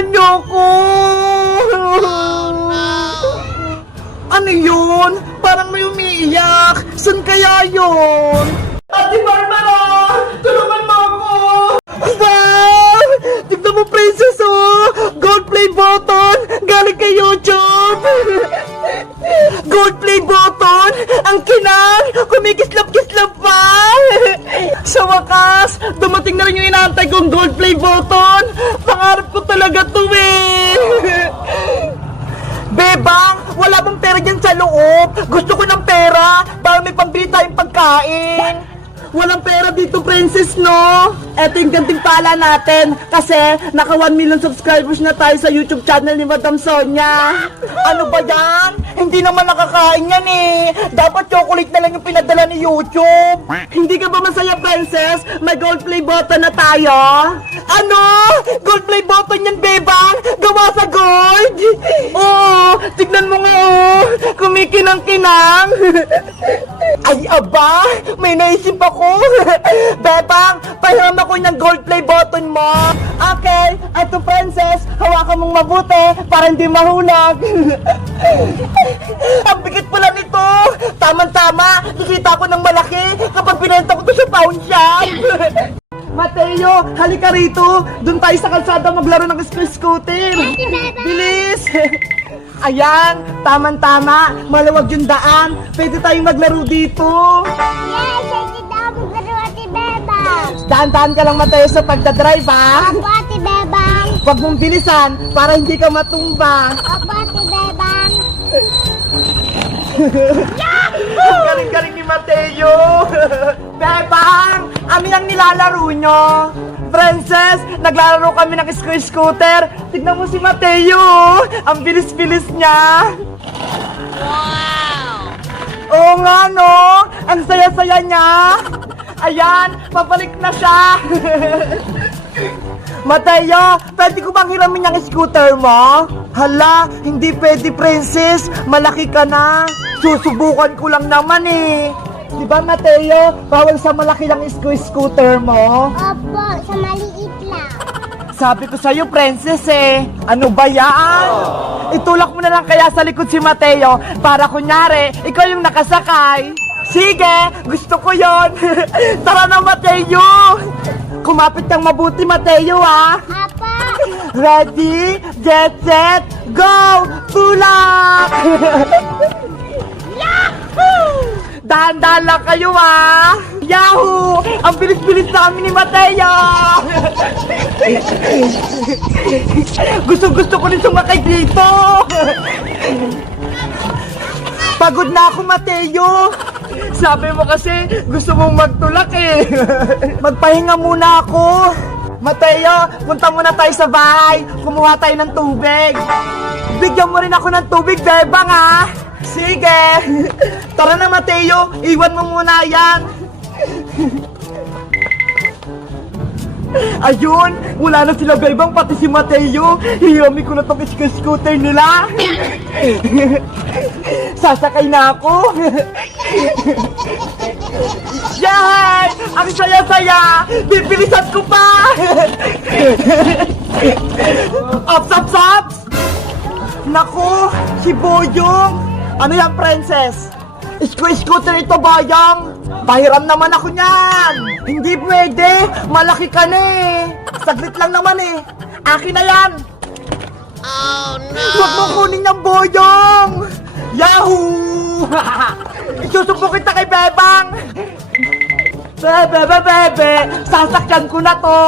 Tulungan niyo ako! Ano yun? Parang may umiiyak. Saan kaya yun? Ate Barbara! Tulungan mo ako! Wow! Tignan mo, princess, oh! Gold play button! Galing kay YouTube! Gold play button! Ang kinang! Kumikislap-kislap pa! Sa wakas, dumating na rin yung inaantay kong gold play button! Pangarap ko talaga to eh! Bebang, wala bang pera dyan sa loob? Gusto ko ng pera para may pambili tayong pagkain. Walang pera dito, princess, no? Eto yung gantimpala natin kasi naka 1 million subscribers na tayo sa YouTube channel ni Madam Sonia. Ano ba yan? Hindi naman nakakain yan eh. Dapat chocolate na lang yung pinadala ni YouTube. Hindi ka ba masaya, princess? May gold play button na tayo. Ano? Gold play button yan, bebang? Gawa sa gold? Oo, tignan mo nga oh. Kumikinang-kinang. Ay, aba, may naisip ako. Bebang, pahiram ako ng gold play button mo. Okay, eto princess, hawakan mong mabuti para hindi mahulog. Ang bigat pala nito. Tama-tama, kikita ko ng malaki kapag pinenta ko to sa pawn shop. Mateo, halika rito. Doon tayo sa kalsada maglaro ng scooter. Bilis! Ayan, tama-tama. Malawag yung daan. Pwede tayong maglaro dito. Yes, sige daw maglaro Ate Bebang. Daan-daan ka lang, Mateo, sa pagdadrive, ha? Opo, Ate Bebang. Huwag mong bilisan para hindi ka matumba. Opo, Ate Bebang. Ang galing-galing ni Mateo. Bebang, ano yung nilalaro nyo? Princess, naglalaro kami ng scooter. Tignan mo si Mateo. Ang bilis-bilis niya. Wow! Oo nga, no? Ang saya-saya niya. Ayan, pabalik na siya. Mateo, pwede ko bang hiramin yung scooter mo? Hala, hindi pwede, princess. Malaki ka na. Susubukan ko lang naman eh. Di ba, Mateo? Bawal sa malaki lang scooter mo. Opo, sa maliit lang. Sabi ko sa'yo, princess eh. Ano ba yan? Itulak mo na lang kaya sa likod si Mateo para kunyari, ikaw yung nakasakay. Sige, gusto ko yon. Tara na, Mateo. Kumapit kang mabuti, Mateo, ah. Opo. Ready, get, set, go! Tulak! Dahan-dahan lang kayo, ah! Yahoo! Ang bilis-bilis namin ni Mateo! Gusto ko rin sumakay dito! Pagod na ako, Mateo! Sabi mo kasi gusto mong magtulak eh! Magpahinga muna ako! Mateo, punta muna tayo sa bahay! Kumuha tayo ng tubig! Bigyan mo rin ako ng tubig, bebang, ah! Sige! Tara na, Mateo! Iwan mo muna yan! Ayun! Wala na sila, bebang, pati si Mateo! Hihiramin ko na tong scooter nila! Sasakay na ako! Yay! Ang saya-saya! Bibilisan ko pa! Ups, ups, ups! Naku! Si Boyong! Ano yan, princess? Scooter ito, Boyong! Pahiram naman ako niyan! Hindi pwede! Malaki ka na eh! Saglit lang naman eh! Akin na yan! Oh no! Huwag mo kunin yung Boyong! Yahoo! Isusubok kita kay Bebang! Bebe! Sasakyan ko na to!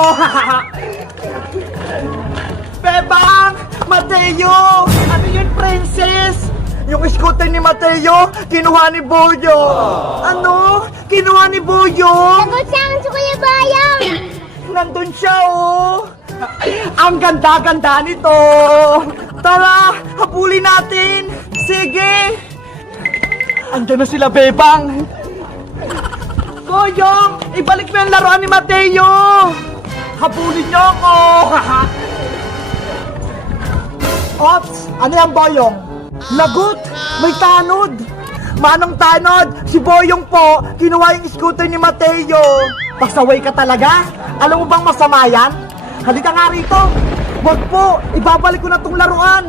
Bebang! Mateo! Ano yun, princess? Yung scooter ni Mateo, kinuha ni Boyo. Ano? Kinuha ni Boyo? Sagot saan si Kuya Bayang? Nandun siya, oh. Ang ganda-ganda nito. Tara, habulin natin. Sige. Andiyan na sila, Bebang. Boyong, ibalik mo yung laruan ni Mateo. Habulin niyo ako. Ops, ano yan, Boyong? Lagot! May tanod! Manong tanod! Si Boyong po, kinuha yung scooter ni Mateo! Pasaway ka talaga? Alam mo bang masama yan? Halika nga rito! Wag po! Ibabalik ko na tong laruan!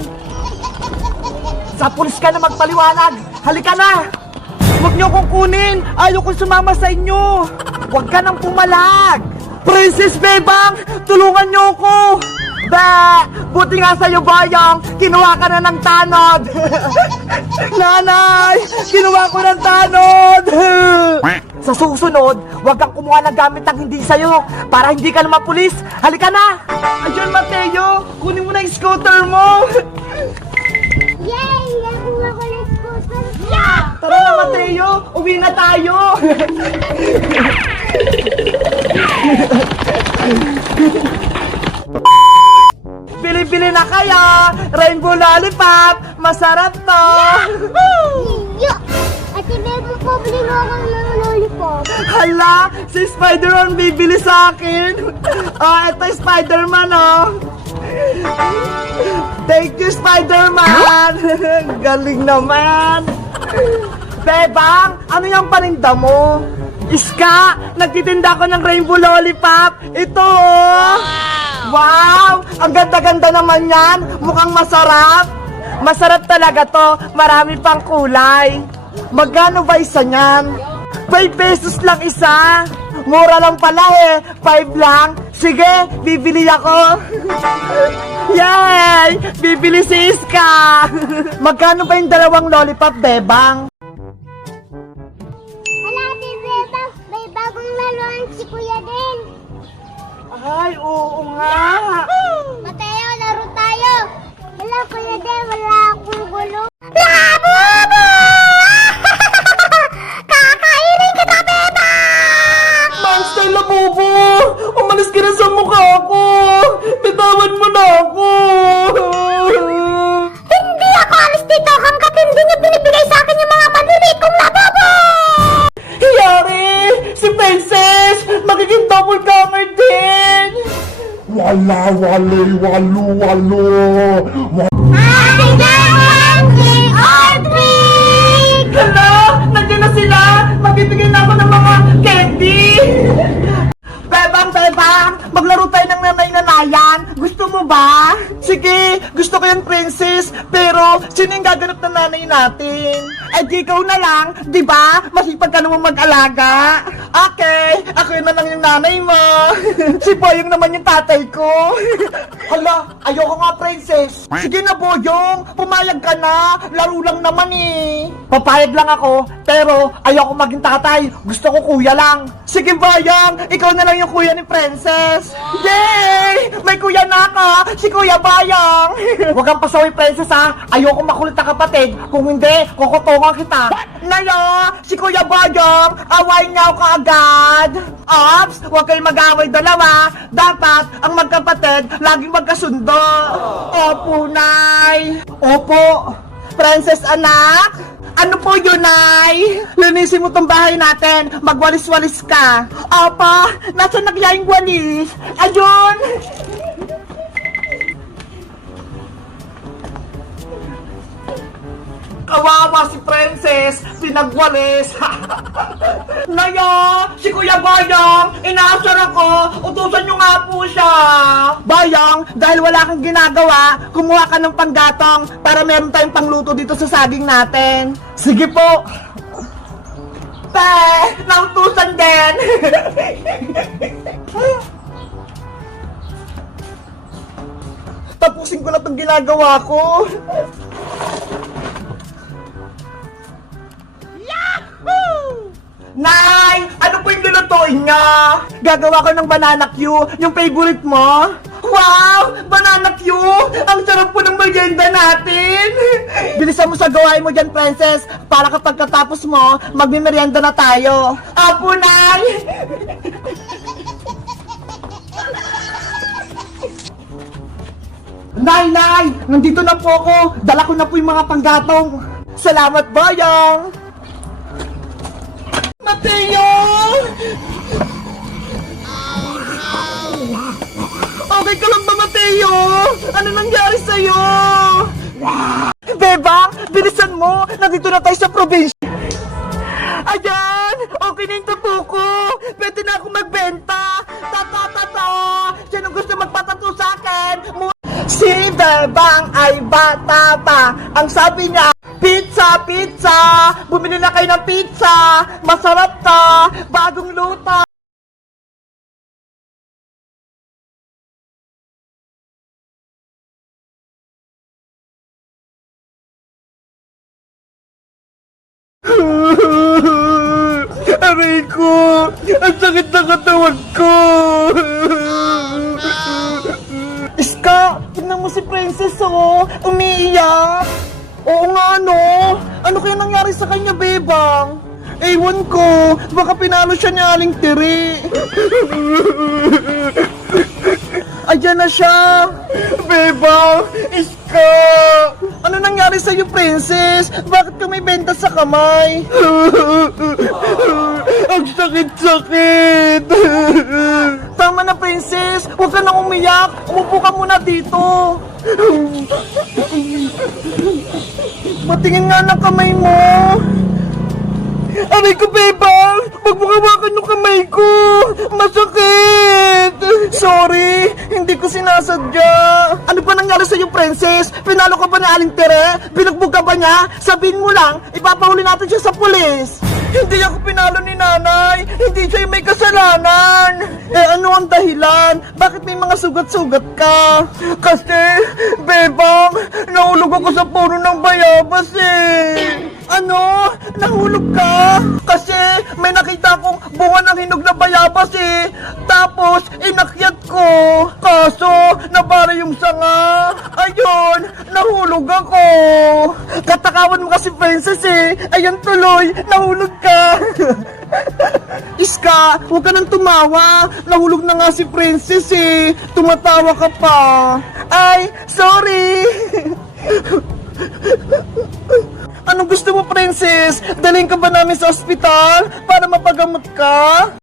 Sa pulis ka na magpaliwanag! Halika na! Huwag niyo kong kunin! Ayaw kong sumama sa inyo! Huwag ka nang pumalag! Princess Bebang! Tulungan niyo ako! Ba! Buti nga sa'yo, Bayang! Kinuha ka na ng tanod! Nanay! Kinuha ko ng tanod! Sa susunod, huwag kang kumuha ng gamit ang hindi sa'yo para hindi ka naman pulis! Halika na! Ayun, Mateo! Kunin mo na yung scooter mo! Yay! Nakuha ko ng scooter. Yeah! Tara na, Mateo! Uwi na tayo! Bili-bili na kaya! Rainbow Lollipop! Masarap to! Yeah! Ate Bebe, pabili nga ako ng lollipop. Hala! Si Spider-Man bibili sa akin! Ito Spider-Man, oh! Thank you, Spider-Man! Galing naman! Bebang, ano yung paninda mo? Iska, nagtitinda ko ng Rainbow Lollipop! Ito, oh! Wow! Ang ganda-ganda naman yan! Mukhang masarap! Masarap talaga to! Marami pang kulay! Magkano ba isa niyan? 5 pesos lang isa! Mura lang pala eh! 5 lang! Sige, bibili ako! Yay! Bibili si Iska! Magkano ba yung dalawang lollipop, Bebang? Hala, Ate Bebe, may bagong laruan si Kuya din. Ay, oo nga! Mateo, laro tayo. Wala, Kuya din, wala akong gulo. Labubo! Kakainin kita, Bebe! Monster Labubo! Umalis ka na sa mukha ko! Bitawan mo na ako! Hindi ako alis dito hanggat hindi niyo binibigay sa akin yung mga maliliit kong labubo! Hiyari! Si Princess! Magiging double comer din! Wala, wale, walo, walo. Happy birthday, Audrey! Hala! Nandiyan na sila! Magbibigay na ako ng mga candy! Bebang, Bebang! Maglaro tayo ng nanay-nanayan! Gusto mo ba? Sige! Gusto ko yan, Princess! Pero, sino yung gaganap na nanay natin? Eh, di ikaw na lang! Di ba? Masipag ka naman mag-alaga! Okay! Ako yun na lang yung nanay mo! Si Boyong naman yung tatay ko! Hala! Ayoko nga, Princess! Sige na, Boyong! Pumayag ka na! Laro lang naman eh! Papayag lang ako, pero ayoko maging tatay! Gusto ko kuya lang! Sige, Boyong! Ikaw na lang yung kuya ni Princess! Yay! May kuya na ako! Si Kuya Boyong! Huwag kang pasaway, Princess, ha! Ayoko makulit na kapatid! Kung hindi, kukutungan kita! Nayo! Si Kuya Boyong! Away niya ako agad! Ops! Huwag kayong mag-away dalawa! Dapat, ang magkapatid, laging magkasundo! Opo, Nay! Opo! Princess anak! Ano po yun, Nay? Linisin mo tong bahay natin. Magwalis-walis ka. Apa, nasa nagyayang walis? Ayun! Kawawa si Princess, pinagwalis. Naya, si Kuya Bayang, inaasar ako, utusan nyo nga po siya. Bayang, dahil wala kang ginagawa, kumuha ka ng panggatong para meron tayong pangluto dito sa saging natin. Sige po. Pe, nautusan din. Tapusin ko na itong ginagawa ko. Nay! Ano po yung lulutuin niya? Gagawa ko ng banana Q, yung favorite mo. Wow! Banana Q! Ang sarap po ng merienda natin! Bilisan mo sa gawain mo dyan, Princess, para kapag katapos mo, magmimerienda na tayo. Apo, Nay! Nay! Nay! Nandito na po ako! Dala ko na po yung mga panggatong! Salamat, Bayang! Mateo! Okay ka lang ba, Mateo? Ano nangyari sa'yo? Bebang, bilisan mo! Nandito na tayo sa probinsya! Ayan! Okay na yung tattoo ko! Pwede na ako magbenta! Tata! Sino gusto magpatato sa akin? Si Bebang ay bata pa. Ang sabi niya, pizza, pizza! Bumili na kayo ng pizza! Masarap ta! Bagong luto! Aray ko! Ang sakit na katawan ko! Iska, tignan mo si Princess, oh! Umiiyak! Oo nga, no? Ano kaya nangyari sa kanya, Bebang? Ewan ko, baka pinalo siya ni Aling Tiri. Ayan na siya! Bebang! Iska! Ano nangyari sa'yo, Princess? Bakit ka may benta sa kamay? Ang sakit-sakit! Tama na, Princess! Huwag ka nang umiyak! Umupo ka muna dito! Patingin nga ng kamay mo! Aray ko, Bebang! Huwag mo hawakan yung kamay ko! Masakit! Sorry! Hindi ko sinasadya! Ano ba nangyari sa'yo, Princess? Pinalo ka ba ni Aling Tere? Binugbog ka ba niya? Sabihin mo lang, ipapahuli natin siya sa pulis! Hindi ako pinalo ni nanay! Hindi siya yung may kasalanan! Eh ano ang dahilan? Bakit may mga sugat-sugat ka? Kasi, Bebang, nahulog ako sa puno ng bayabas eh! Ano? Nahulog ka? Kasi may nakita akong bunga ng hinog na bayabas eh. Tapos, inakyat ko. Kaso, nabara yung sanga. Ayun, nahulog ako. Katakawan mo kasi, Princess eh. Ayan tuloy, nahulog ka. Iska, huwag ka nang tumawa. Nahulog na nga si Princess eh. Tumatawa ka pa. Ay, sorry. Anong gusto mo, Princess? Dalhin ka ba namin sa ospital para mapagamot ka?